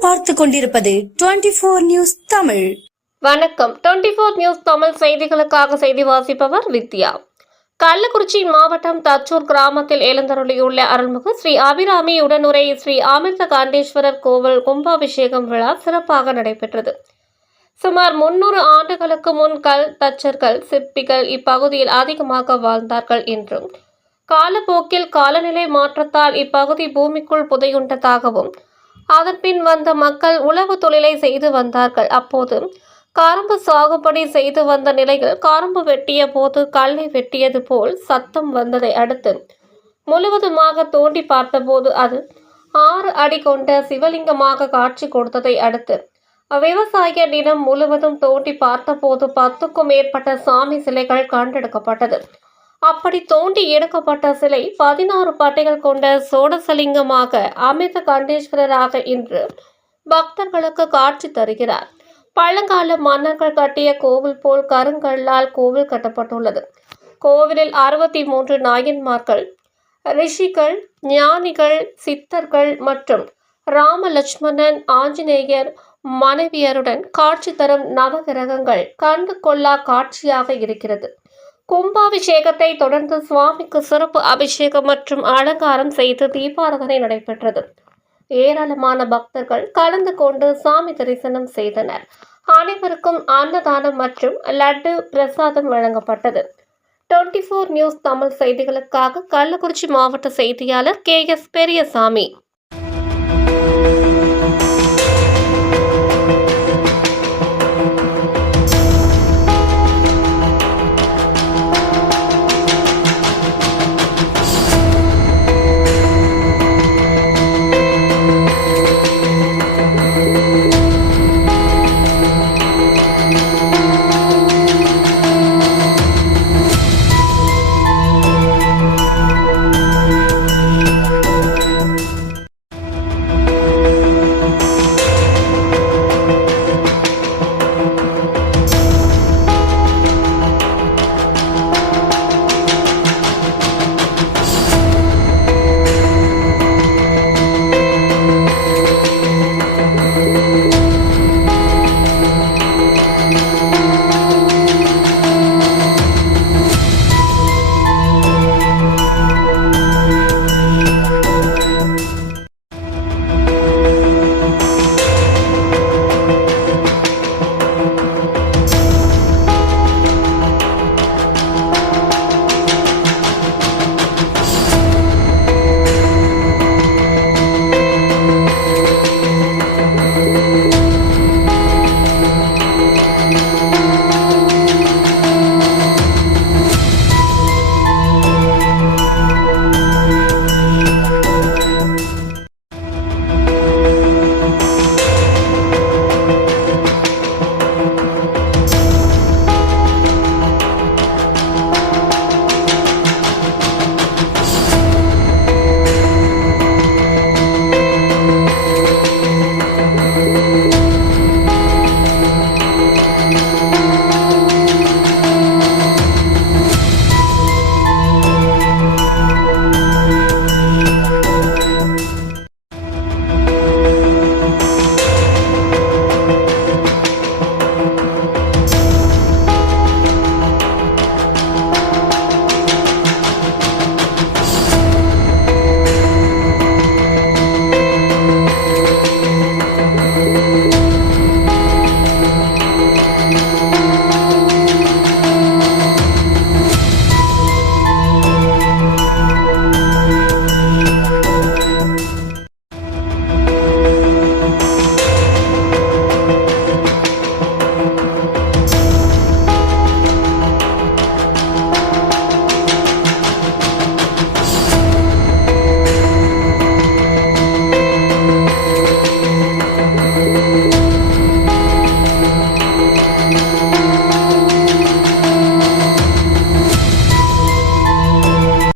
நீங்கள் பார்த்து கொண்டிருப்பது 24 நியூஸ் தமிழ். வணக்கம். 24 நியூஸ் தமிழ் செய்திகளுக்காக செய்தி வாசிப்பவர் வித்யா. கள்ளக்குறிச்சி மாவட்டம் தச்சூர் கிராமத்தில் எழுந்தருளியுள்ள அருள்மிகு ஸ்ரீ அபிராமி உடனுரை ஸ்ரீ அமிர்த காண்டேஸ்வரர் கோவில் கும்பாபிஷேகம் விழா சிறப்பாக நடைபெற்றது. சுமார் 300 ஆண்டுகளுக்கு முன் கல் தச்சர்கள், சிற்பிகள் இப்பகுதியில் அதிகமாக வாழ்ந்தார்கள் என்றும், காலப்போக்கில் காலநிலை மாற்றத்தால் இப்பகுதி பூமிக்குள் புதையுண்டதாகவும், அதன்பின் வந்த மக்கள் உழவு தொழிலை செய்து வந்தார்கள். அப்போது காரம்பு சாகுபடி செய்து வந்த நிலையில் காரம்பு வெட்டிய போது கல்லை வெட்டியது போல் சத்தம் வந்ததை அடுத்து முழுவதுமாக தோண்டி பார்த்தபோது அது 6 அடி கொண்ட சிவலிங்கமாக காட்சி கொடுத்ததை அடுத்து விவசாய நிலம் முழுவதும் தோண்டி பார்த்தபோது 10க்கும் மேற்பட்ட சாமி சிலைகள் கண்டெடுக்கப்பட்டது. அப்படி தோண்டி எடுக்கப்பட்ட சிலை 16 பட்டைகள் கொண்ட சோடசலிங்கமாக அமிர்த கண்டேஸ்வரராக இன்று பக்தர்களுக்கு காட்சி தருகிறார். பழங்கால மன்னர்கள் கட்டிய கோவில் போல் கருங்கல்லால் கோவில் கட்டப்பட்டுள்ளது. கோவிலில் 63 நாயன்மார்கள், ரிஷிகள், ஞானிகள், சித்தர்கள் மற்றும் ராம, லட்சுமணன், ஆஞ்சநேயர் மனைவியருடன் காட்சி தரும் நவகிரகங்கள் கண்டு கொள்ளா காட்சியாக இருக்கிறது. கும்பாபிஷேகத்தை தொடர்ந்து சுவாமிக்கு சிறப்பு அபிஷேகம் மற்றும் அலங்காரம் செய்து தீபாராதனை நடைபெற்றது. ஏராளமான பக்தர்கள் கலந்து கொண்டு சாமி தரிசனம் செய்தனர். அனைவருக்கும் அன்னதானம் மற்றும் லட்டு பிரசாதம் வழங்கப்பட்டது. 24 நியூஸ் தமிழ் செய்திகளுக்காக கள்ளக்குறிச்சி மாவட்ட செய்தியாளர் KS பெரியசாமி.